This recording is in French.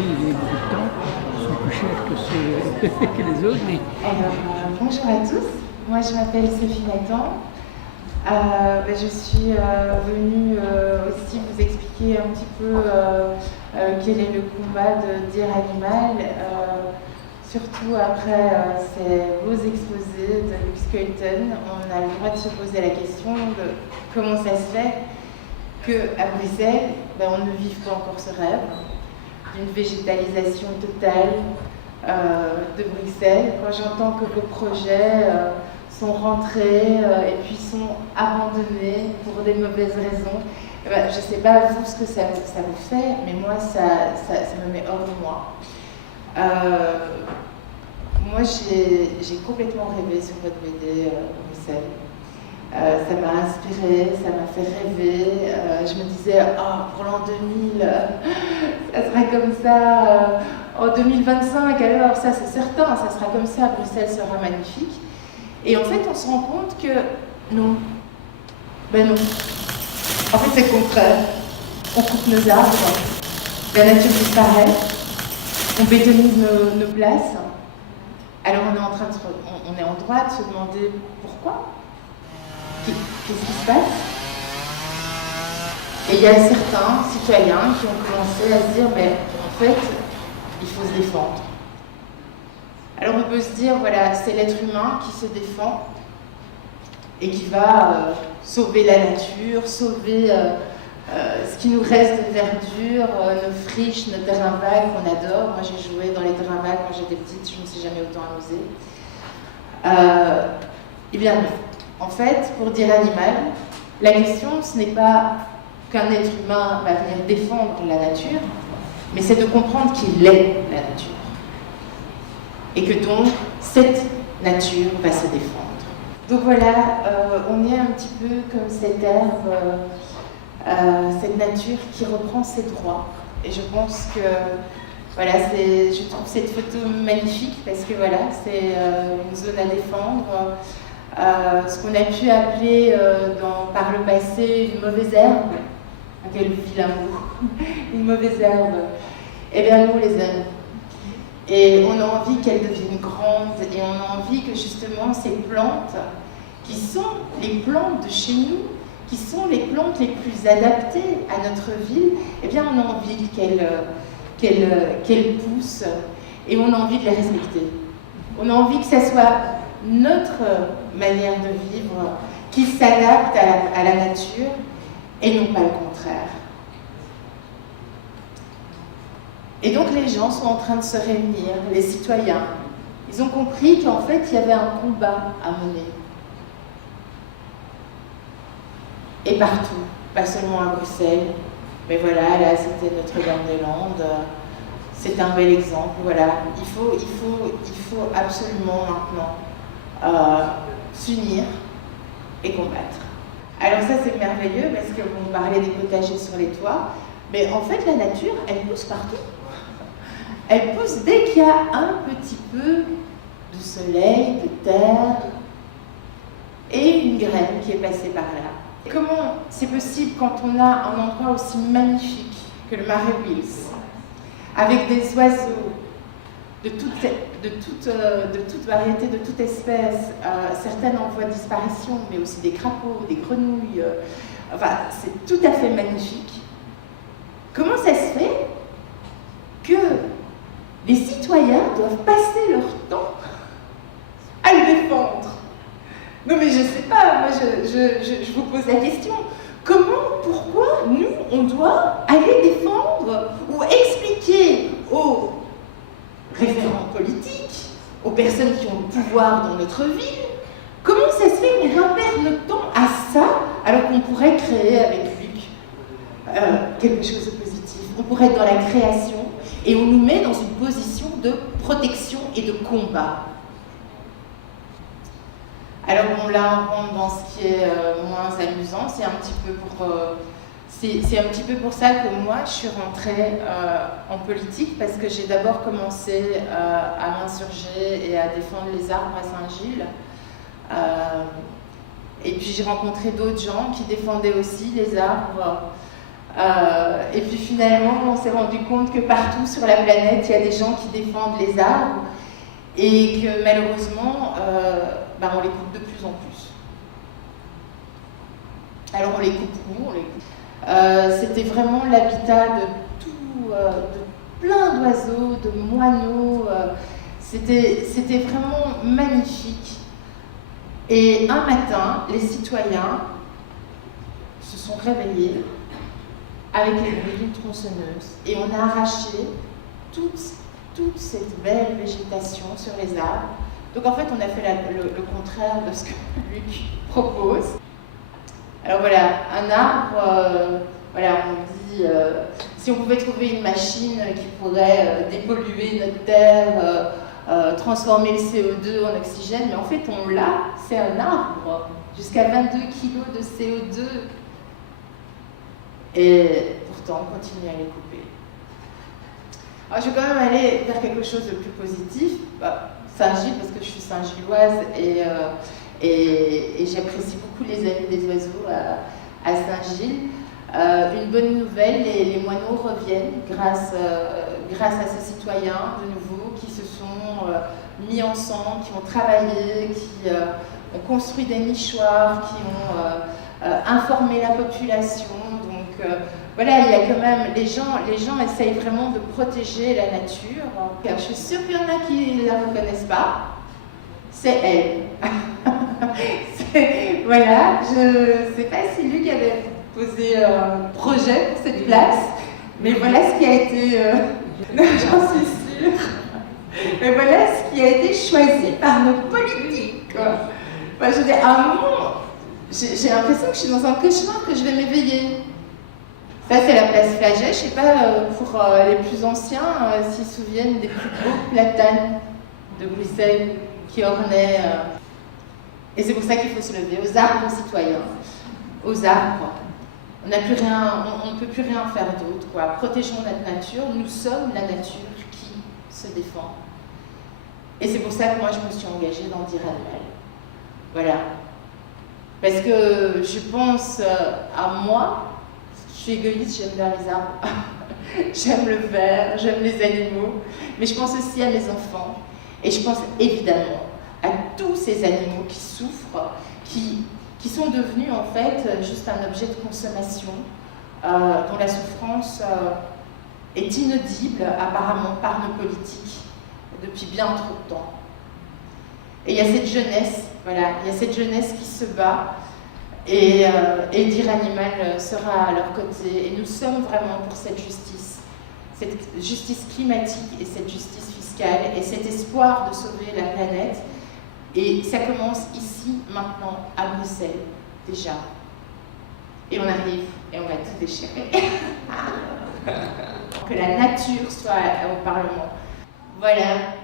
aussi les habitants sont plus chers que ceux que les autres. Mais... Alors, bonjour à tous, moi je m'appelle Sophie Nathan. Je suis venue aussi vous expliquer un petit peu quel est le combat de Dire Animal, surtout après ces beaux exposés de Lux Keuten. On a le droit de se poser la question de comment ça se fait qu'à Bruxelles, on ne vive pas encore ce rêve d'une végétalisation totale de Bruxelles. Quand j'entends que vos projets sont rentrés et puis sont abandonnés pour des mauvaises raisons, je ne sais pas vous ce que ça vous fait, mais moi ça me met hors de moi. Moi j'ai complètement rêvé sur votre BD Bruxelles. Ça m'a inspirée, ça m'a fait rêver. Je me disais, pour l'an 2000, ça sera comme ça. En 2025, alors ça c'est certain, ça sera comme ça, Bruxelles sera magnifique. Et en fait, on se rend compte que non. Ben non. En fait, c'est le contraire. On coupe nos arbres, la nature disparaît, on bétonise nos places. Alors on est en droit de se demander pourquoi. Qu'est-ce qui se passe? Et il y a certains citoyens qui ont commencé à se dire, mais en fait, il faut se défendre. Alors on peut se dire, voilà, c'est l'être humain qui se défend et qui va sauver la nature, sauver ce qui nous reste de verdure, nos friches, nos terrains vagues qu'on adore. Moi j'ai joué dans les terrains vagues quand j'étais petite, je ne me suis jamais autant amusée. Eh bien non. En fait, pour Dire Animal, la question, ce n'est pas qu'un être humain va venir défendre la nature, mais c'est de comprendre qu'il est la nature. Et que donc, cette nature va se défendre. Donc voilà, on est un petit peu comme cette herbe, cette nature qui reprend ses droits. Et je pense que, voilà, je trouve cette photo magnifique parce que voilà, c'est une zone à défendre. Ce qu'on a pu appeler par le passé une mauvaise herbe, quel vilain mot, une mauvaise herbe, eh bien nous les aime. Et on a envie qu'elle devienne grande et on a envie que justement ces plantes, qui sont les plantes de chez nous, qui sont les plantes les plus adaptées à notre ville, eh bien on a envie qu'elles poussent et on a envie de les respecter. On a envie que ça soit notre manière de vivre qui s'adapte à la nature et non pas le contraire. Et donc les gens sont en train de se réunir, les citoyens. Ils ont compris qu'en fait il y avait un combat à mener. Et partout, pas seulement à Bruxelles, mais voilà, là c'était Notre-Dame-des-Landes. C'est un bel exemple, voilà. Il faut absolument maintenant s'unir et combattre. Alors ça c'est merveilleux parce que vous parlez des potagers sur les toits, mais en fait la nature, elle pousse partout. Elle pousse dès qu'il y a un petit peu de soleil, de terre et une graine qui est passée par là. Et comment c'est possible quand on a un endroit aussi magnifique que le Marais Wils, avec des oiseaux de toute variété, de toute espèce, certaines en voie de disparition, mais aussi des crapauds, des grenouilles, enfin c'est tout à fait magnifique. Comment ça se fait que les citoyens doivent passer leur temps à le défendre? Non mais je sais pas, moi je vous pose la question. Comment, pourquoi nous, on doit aller défendre ou expliquer aux référents politiques, aux personnes qui ont le pouvoir dans notre ville, comment ça se fait qu'on doit perdre notre temps à ça alors qu'on pourrait créer avec Luc quelque chose de positif. On pourrait être dans la création et on nous met dans une position de protection et de combat. Alors bon, là on rentre dans ce qui est moins amusant, c'est un petit peu pour ça que moi je suis rentrée en politique, parce que j'ai d'abord commencé à m'insurger et à défendre les arbres à Saint-Gilles. Et puis j'ai rencontré d'autres gens qui défendaient aussi les arbres. Et puis finalement, on s'est rendu compte que partout sur la planète, il y a des gens qui défendent les arbres et que malheureusement, on les coupe de plus en plus. Alors on les coupe où? On les coupe. C'était vraiment l'habitat de plein d'oiseaux, de moineaux. C'était vraiment magnifique. Et un matin, les citoyens se sont réveillés avec les bruits d'une tronçonneuse et on a arraché toute cette belle végétation sur les arbres. Donc en fait, on a fait le contraire de ce que Luc propose. Alors voilà, un arbre, voilà, on dit, si on pouvait trouver une machine qui pourrait dépolluer notre terre, transformer le CO2 en oxygène, mais en fait on l'a, c'est un arbre, jusqu'à 22 kg de CO2. Et pourtant, on continue à les couper. Alors, je vais quand même aller vers quelque chose de plus positif. Saint-Gilles, parce que je suis Saint-Gilloise et j'apprécie beaucoup les amis des oiseaux à Saint-Gilles. Une bonne nouvelle, les moineaux reviennent grâce à ces citoyens de nouveau qui se sont mis ensemble, qui ont travaillé, qui ont construit des nichoirs, qui ont informé la population. Donc voilà, il y a quand même, les gens essayent vraiment de protéger la nature. Je suis sûre qu'il y en a qui ne la reconnaissent pas. C'est elle. Voilà, je ne sais pas si Luc avait posé un projet pour cette place, mais voilà ce qui a été, j'en suis sûre, mais voilà ce qui a été choisi par nos politiques. Enfin, je veux dire, à un moment, j'ai l'impression que je suis dans un cauchemar, que je vais m'éveiller. Ça, c'est la place Flagey. Je ne sais pas, pour les plus anciens, s'ils se souviennent des plus beaux platanes de Bruxelles qui ornaient. Et c'est pour ça qu'il faut se lever, aux arbres citoyens, aux arbres. On ne peut plus rien faire d'autre, quoi. Protégeons notre nature. Nous sommes la nature qui se défend. Et c'est pour ça que moi, je me suis engagée dans Dire Animal. Voilà. Parce que je pense à moi. Je suis égoïste, j'aime bien les arbres, j'aime le vert, j'aime les animaux, mais je pense aussi à mes enfants. Et je pense évidemment à tous ces animaux qui souffrent, qui sont devenus en fait juste un objet de consommation, dont la souffrance est inaudible apparemment par nos politiques depuis bien trop de temps. Et il y a cette jeunesse, voilà, il y a cette jeunesse qui se bat. Et Dire Animal sera à leur côté. Et nous sommes vraiment pour cette justice climatique et cette justice fiscale et cet espoir de sauver la planète. Et ça commence ici, maintenant, à Bruxelles, déjà. Et on arrive et on va tout déchirer. Que la nature soit au Parlement. Voilà.